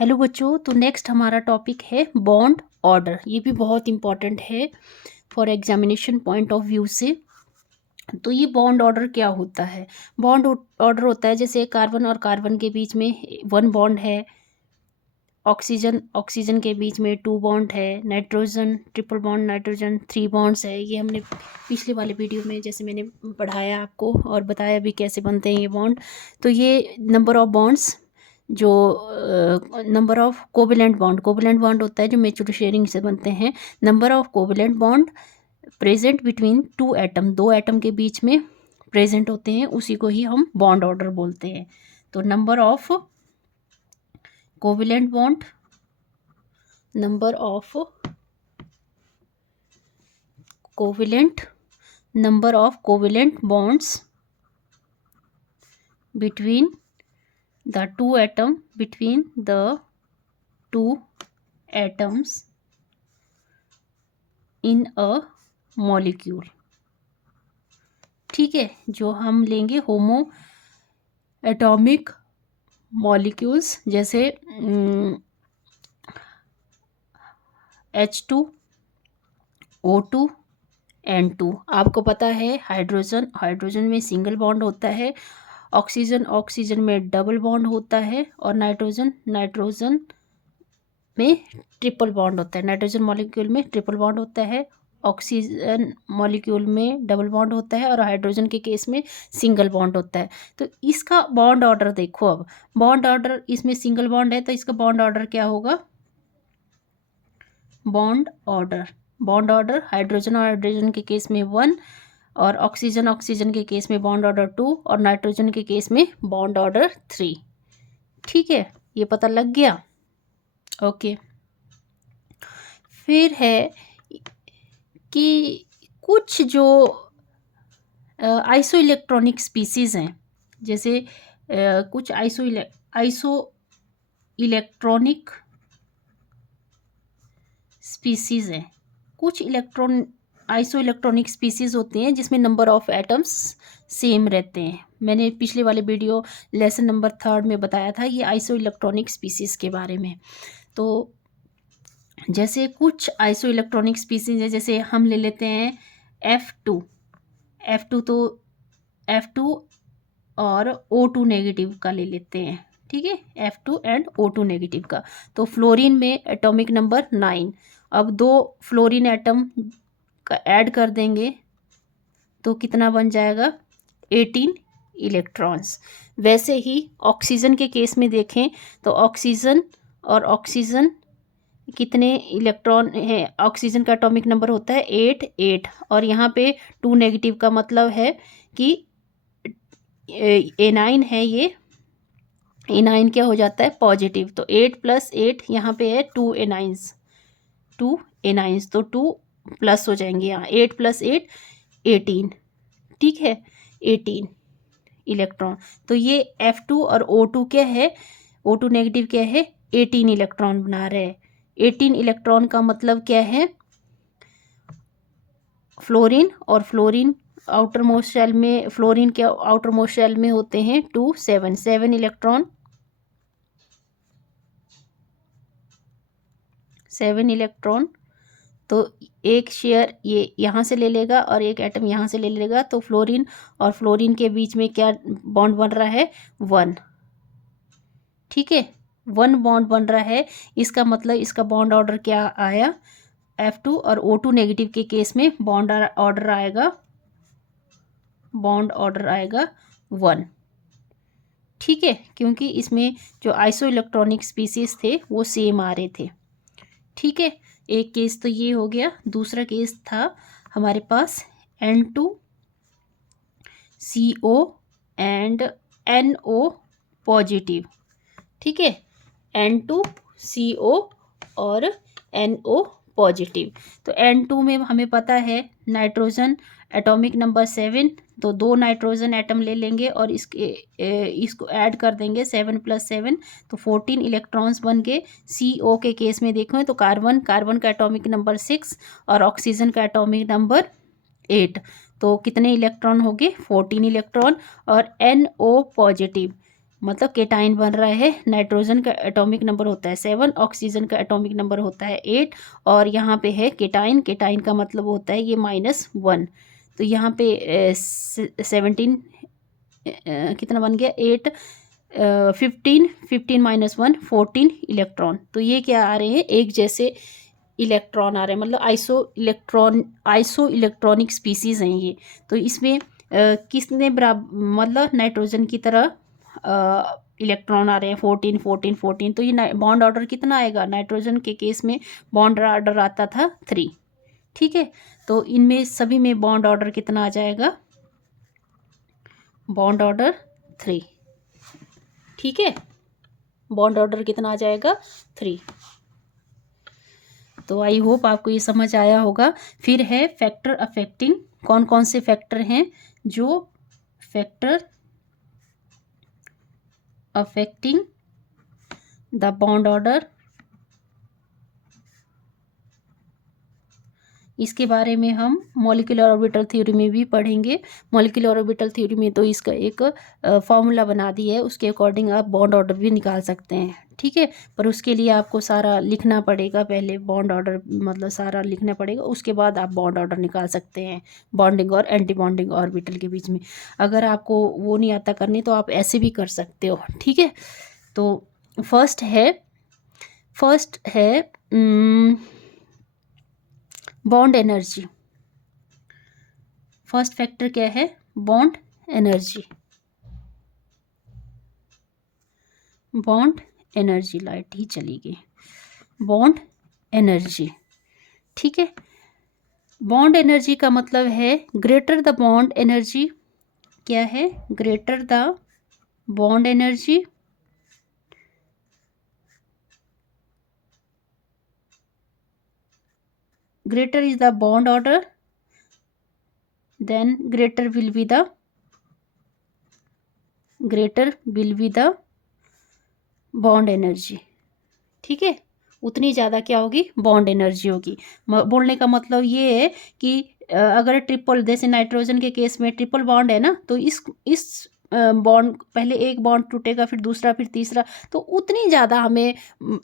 Hello बच्चों, तो next हमारा टॉपिक है बॉन्ड ऑर्डर। ये भी बहुत इम्पॉर्टेंट है for examination point of view से। तो ये बॉन्ड ऑर्डर क्या होता है? बॉन्ड ऑर्डर होता है जैसे कार्बन और कार्बन के बीच में वन बॉन्ड है, ऑक्सीजन ऑक्सीजन के बीच में टू बॉन्ड है, nitrogen triple bond, nitrogen three bonds है। ये हमने पिछले वाले वीडियो में जैसे मैंने पढ़ाया आपको और बताया भी कैसे बनते हैं ये बॉन्ड। तो ये नंबर ऑफ बॉन्ड्स, जो नंबर ऑफ कोवेलेंट बॉन्ड होता है जो म्यूचुअल शेयरिंग से बनते हैं। Number of covalent bond present between two atom, दो एटम के बीच में प्रेजेंट होते हैं, उसी को ही हम बॉन्ड ऑर्डर बोलते हैं। तो number of covalent bond, number of covalent bonds between the two atoms in a molecule। ठीक है, जो हम लेंगे होमो एटॉमिक मॉलिक्यूल्स जैसे H2O2 N2। आपको पता है हाइड्रोजन में सिंगल बॉन्ड होता है, ऑक्सीजन में डबल बॉन्ड होता है, और नाइट्रोजन में ट्रिपल बॉन्ड होता है। नाइट्रोजन मॉलिक्यूल में ट्रिपल बॉन्ड होता है, ऑक्सीजन मॉलिक्यूल में डबल बॉन्ड होता है, और हाइड्रोजन के केस में सिंगल बॉन्ड होता है। तो इसका बॉन्ड ऑर्डर देखो। अब बॉन्ड ऑर्डर, इसमें सिंगल बॉन्ड है तो इसका बॉन्ड ऑर्डर क्या होगा? बॉन्ड ऑर्डर हाइड्रोजन और हाइड्रोजन के केस में 1, और ऑक्सीजन के केस में बॉन्ड ऑर्डर 2, और नाइट्रोजन के केस में बॉन्ड ऑर्डर 3। ठीक है, ये पता लग गया। ओके, फिर है कि कुछ जो आइसो इलेक्ट्रॉनिक स्पीसीज हैं, जैसे कुछ आइसो इलेक्ट्रॉनिक स्पीसीज हैं, कुछ आइसो इलेक्ट्रॉनिक स्पीसीज होते हैं जिसमें नंबर ऑफ एटम्स सेम रहते हैं। मैंने पिछले वाले वीडियो लेसन नंबर 3 में बताया था ये आइसो इलेक्ट्रॉनिक स्पीसीज के बारे में। तो जैसे कुछ आइसो इलेक्ट्रॉनिक स्पीसीज है, जैसे हम ले लेते हैं F2 तो F2 और O2 नेगेटिव का ले लेते हैं। ठीक है, F2 एंड O2 नेगेटिव का। तो फ्लोरीन में एटॉमिक नंबर 9। अब 2 फ्लोरीन एटम का ऐड कर देंगे तो कितना बन जाएगा? 18 इलेक्ट्रॉन्स। वैसे ही ऑक्सीजन के केस में देखें तो ऑक्सीजन कितने इलेक्ट्रॉन है? ऑक्सीजन का एटॉमिक नंबर होता है 8, और यहाँ पे 2 नेगेटिव का मतलब है कि A9 है। ये A9 क्या हो जाता है? पॉजिटिव। तो 8 + 8 यहाँ पे है 2 A9s, तो 2 प्लस हो जाएंगे यहाँ। 8 + 8 18। ठीक है, 18 इलेक्ट्रॉन। तो ये F2 और O2 क्या है? O2 नेगेटिव क्या है? 18 इलेक्ट्रॉन बना रहे हैं। 18 इलेक्ट्रॉन का मतलब क्या है? फ्लोरीन आउटर मोस्ट शेल में, फ्लोरीन के आउटर मोस्ट शेल में होते हैं 7 इलेक्ट्रॉन। 7 इलेक्ट्रॉन। तो एक शेयर ये यहाँ से ले लेगा और एक एटम यहाँ से ले लेगा, तो फ्लोरीन के बीच में क्या बॉन्ड बन रहा है? 1। ठीक है, 1 बॉन्ड बन रहा है। इसका मतलब इसका बॉन्ड ऑर्डर क्या आया? F2 और O2 नेगेटिव के केस में बॉन्ड ऑर्डर आएगा 1। ठीक है, क्योंकि इसमें जो आइसो इलेक्ट्रॉनिक स्पीसीज थे वो सेम आ रहे थे। ठीक है, एक केस तो ये हो गया। दूसरा केस था हमारे पास N2CO एंड NO पॉजिटिव। ठीक है, N2CO और NO पॉजिटिव। तो N2 में हमें पता है नाइट्रोजन एटॉमिक नंबर 7, तो 2 नाइट्रोजन एटम ले लेंगे और इसको ऐड कर देंगे 7 + 7, तो 14 इलेक्ट्रॉन्स बन गए। CO के केस में देखें तो कार्बन का एटॉमिक नंबर 6 और ऑक्सीजन का एटॉमिक नंबर 8, तो कितने इलेक्ट्रॉन हो गए? 14 इलेक्ट्रॉन। और NO पॉजिटिव मतलब केटाइन बन रहा है, नाइट्रोजन का एटॉमिक नंबर होता है 7, ऑक्सीजन का एटॉमिक नंबर होता है 8, और यहाँ पे है केटाइन, केटाइन का मतलब होता है ये -1। तो यहाँ पे 17 कितना बन गया 8, 15, 15 - 1 14 इलेक्ट्रॉन। तो ये क्या आ रहे हैं, एक जैसे इलेक्ट्रॉन आ रहे हैं, मतलब आइसो इलेक्ट्रॉनिक स्पीसीज हैं ये। तो इसमें किसने बराबर, मतलब नाइट्रोजन की तरह इलेक्ट्रॉन आ रहे हैं 14 14 14। तो ये बॉन्ड ऑर्डर कितना आएगा, नाइट्रोजन के केस में बॉन्ड ऑर्डर आता था 3। ठीक है, तो इनमें सभी में बॉन्ड ऑर्डर कितना आ जाएगा, बॉन्ड ऑर्डर 3। ठीक है, बॉन्ड ऑर्डर कितना आ जाएगा 3। तो आई होप आपको ये समझ आया होगा। फिर है फैक्टर अफेक्टिंग, कौन कौन से फैक्टर हैं जो factor affecting the bond order, इसके बारे में हम मॉलिक्यूलर ऑर्बिटल थ्योरी में भी पढ़ेंगे। मॉलिक्यूलर ऑर्बिटल थ्योरी में तो इसका एक फॉर्मूला बना दी है, उसके अकॉर्डिंग आप बॉन्ड ऑर्डर भी निकाल सकते हैं। ठीक है, पर उसके लिए आपको सारा लिखना पड़ेगा, पहले बॉन्ड ऑर्डर मतलब सारा लिखना पड़ेगा, उसके बाद आप बॉन्ड ऑर्डर निकाल सकते हैं बॉन्डिंग और एंटी बॉन्डिंग ऑर्बिटल के बीच में। अगर आपको वो नहीं आता करने तो आप ऐसे भी कर सकते हो। ठीक है, तो फर्स्ट है बॉन्ड एनर्जी। फर्स्ट फैक्टर क्या है, bond energy. Bond energy, light ही चली गई, बॉन्ड एनर्जी। ठीक है, बॉन्ड एनर्जी का मतलब है ग्रेटर द बॉन्ड एनर्जी, क्या है, greater the bond energy greater is the bond order, then greater will be the bond energy। ठीक है, उतनी ज़्यादा क्या होगी, बॉन्ड एनर्जी होगी। बोलने का मतलब ये है कि अगर ट्रिपल, जैसे नाइट्रोजन के केस में ट्रिपल बॉन्ड है ना, तो इस बॉन्ड, पहले एक बॉन्ड टूटेगा, फिर दूसरा, फिर तीसरा, तो उतनी ज़्यादा हमें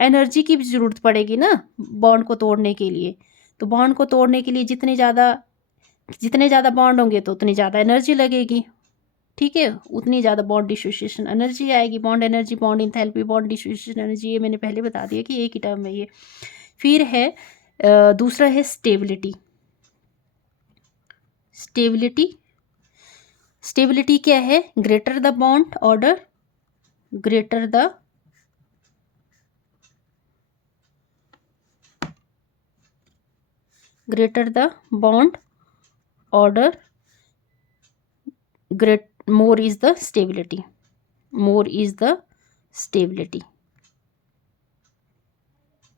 एनर्जी की भी ज़रूरत पड़ेगी ना बॉन्ड को तोड़ने के लिए। तो बॉन्ड को तोड़ने के लिए जितने ज़्यादा बॉन्ड होंगे तो उतनी ज़्यादा एनर्जी लगेगी। ठीक है, उतनी ज़्यादा बॉन्ड डिसोसिएशन एनर्जी आएगी। Bond energy, bond enthalpy, bond dissociation energy, ये मैंने पहले बता दिया कि एक ही टर्म है ये। फिर है दूसरा है स्टेबिलिटी। स्टेबिलिटी क्या है, greater the bond order, greater the bond order, more is the stability।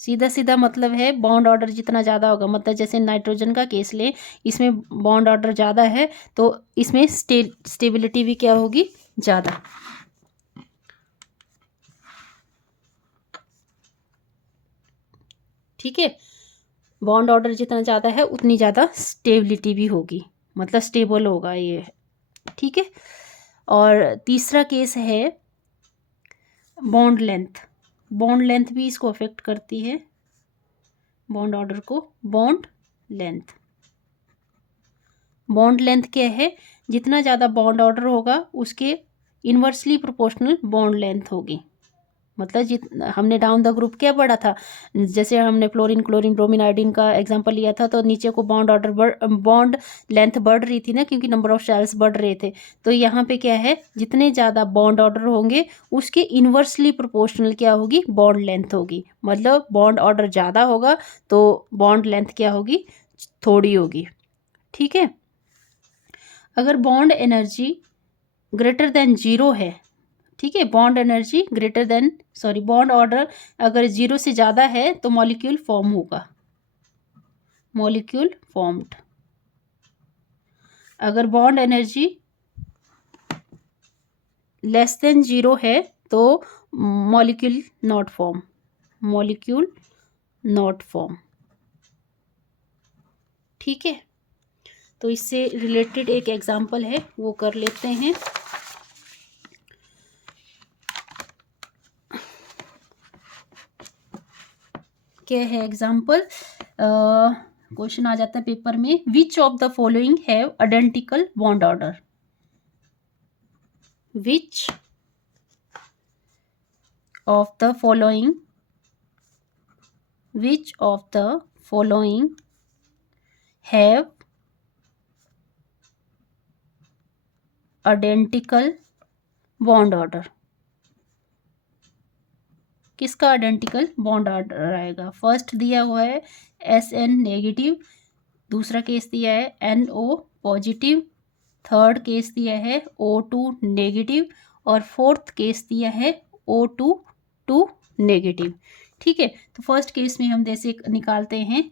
सीधा सीधा मतलब है बॉन्ड ऑर्डर जितना ज़्यादा होगा, मतलब जैसे नाइट्रोजन का केस ले, इसमें बॉन्ड ऑर्डर ज़्यादा है तो इसमें स्टेबिलिटी भी क्या होगी, ज़्यादा। ठीक है, बॉन्ड ऑर्डर जितना ज़्यादा है उतनी ज़्यादा स्टेबिलिटी भी होगी, मतलब स्टेबल होगा ये। ठीक है, और तीसरा केस है बॉन्ड लेंथ। बॉन्ड लेंथ भी इसको अफेक्ट करती है, बॉन्ड ऑर्डर को। बॉन्ड लेंथ क्या है, जितना ज़्यादा बॉन्ड ऑर्डर होगा उसके इन्वर्सली प्रोपोर्शनल बॉन्ड लेंथ होगी। मतलब हमने डाउन द ग्रुप क्या पढ़ा था, जैसे हमने फ्लोरीन, क्लोरीन, ब्रोमीन, आयोडीन का एग्जांपल लिया था, तो नीचे को बॉन्ड लेंथ बढ़ रही थी ना, क्योंकि नंबर ऑफ शेल्स बढ़ रहे थे। तो यहाँ पे क्या है, जितने ज़्यादा बॉन्ड ऑर्डर होंगे उसके इन्वर्सली प्रोपोर्शनल क्या होगी, बॉन्ड लेंथ होगी। मतलब बॉन्ड ऑर्डर ज़्यादा होगा तो बॉन्ड लेंथ क्या होगी, थोड़ी होगी। ठीक है, अगर बॉन्ड एनर्जी ग्रेटर देन 0 है, ठीक है, बॉन्ड ऑर्डर अगर 0 से ज़्यादा है तो मॉलिक्यूल फॉर्म होगा, मॉलिक्यूल फॉर्म्ड। अगर बॉन्ड एनर्जी लेस देन 0 है तो मॉलिक्यूल नॉट फॉर्म। ठीक है, तो इससे रिलेटेड एक एग्जांपल है वो कर लेते हैं। क्या है एग्जाम्पल, क्वेश्चन आ जाता है पेपर में, which of the following have identical bond order, which of the following, which of the following have identical bond order, किसका आइडेंटिकल बॉन्ड ऑर्डर आएगा? फर्स्ट दिया हुआ है SN नेगेटिव, दूसरा केस दिया है NO पॉजिटिव, थर्ड केस दिया है O2 नेगेटिव और फोर्थ केस दिया है O2 नेगेटिव। ठीक है, तो फर्स्ट केस में हम जैसे निकालते हैं,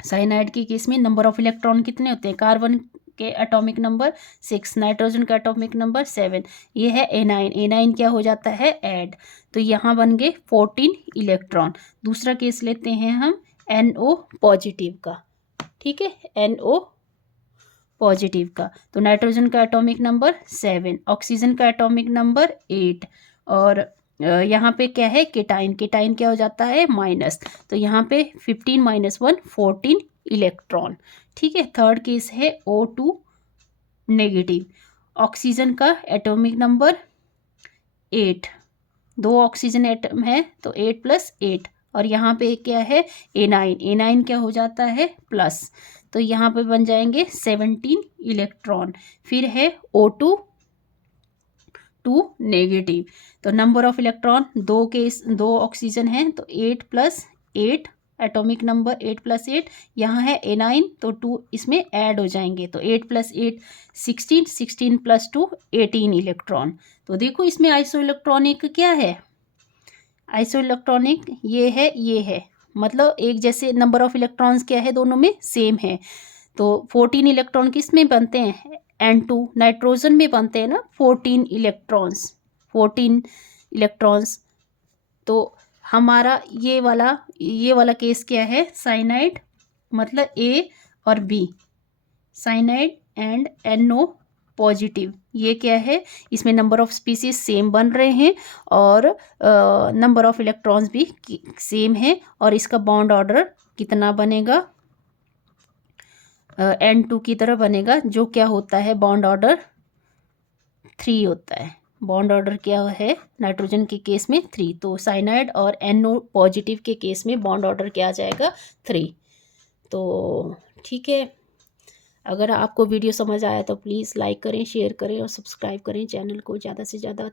साइनाइड के केस में नंबर ऑफ इलेक्ट्रॉन कितने होते हैं? कार्बन के एटॉमिक नंबर 6, नाइट्रोजन का एटॉमिक नंबर 7, ये है A9 क्या हो जाता है? ऐड, तो यहाँ बन गए 14 इलेक्ट्रॉन। दूसरा केस लेते हैं हम NO पॉजिटिव का, ठीक है, NO पॉजिटिव का, तो नाइट्रोजन का एटॉमिक नंबर 7, ऑक्सीजन का एटॉमिक नंबर 8 और यहाँ पे क्या है? केटाइन क्या हो जाता है? माइनस, तो यहाँ पे 15 - 1 14 इलेक्ट्रॉन। ठीक है, थर्ड केस है O2 नेगेटिव, ऑक्सीजन का एटॉमिक नंबर 8, 2 ऑक्सीजन एटम है तो 8 + 8 और यहाँ पे क्या है? A9 क्या हो जाता है? प्लस, तो यहाँ पे बन जाएंगे 17 इलेक्ट्रॉन। फिर है O2 नेगेटिव, तो नंबर ऑफ इलेक्ट्रॉन 2 ऑक्सीजन है तो 8 + 8 एटॉमिक नंबर 8 + 8, यहाँ है A9 तो 2 इसमें ऐड हो जाएंगे, तो 8 + 8 16, 16 + 2 18 इलेक्ट्रॉन। तो देखो इसमें आइसो इलेक्ट्रॉनिक क्या है? आइसो इलेक्ट्रॉनिक ये है, मतलब एक जैसे नंबर ऑफ इलेक्ट्रॉन्स क्या है? दोनों में सेम है। तो 14 इलेक्ट्रॉन किस में बनते हैं? N2 नाइट्रोजन में बनते हैं ना 14 इलेक्ट्रॉन्स। तो हमारा ये वाला केस क्या है? साइनाइड, मतलब A और B, cyanide and NO positive, ये क्या है? इसमें नंबर ऑफ स्पीसीज सेम बन रहे हैं और नंबर ऑफ इलेक्ट्रॉन्स भी सेम है और इसका बॉन्ड ऑर्डर कितना बनेगा? N2 की तरह बनेगा, जो क्या होता है? बॉन्ड ऑर्डर 3 होता है। बॉन्ड ऑर्डर क्या है नाइट्रोजन के केस में? 3, तो साइनाइड और NO पॉजिटिव के केस में बॉन्ड ऑर्डर क्या आ जाएगा? 3। तो ठीक है, अगर आपको वीडियो समझ आया तो प्लीज़ लाइक करें, शेयर करें और सब्सक्राइब करें चैनल को ज़्यादा से ज़्यादा।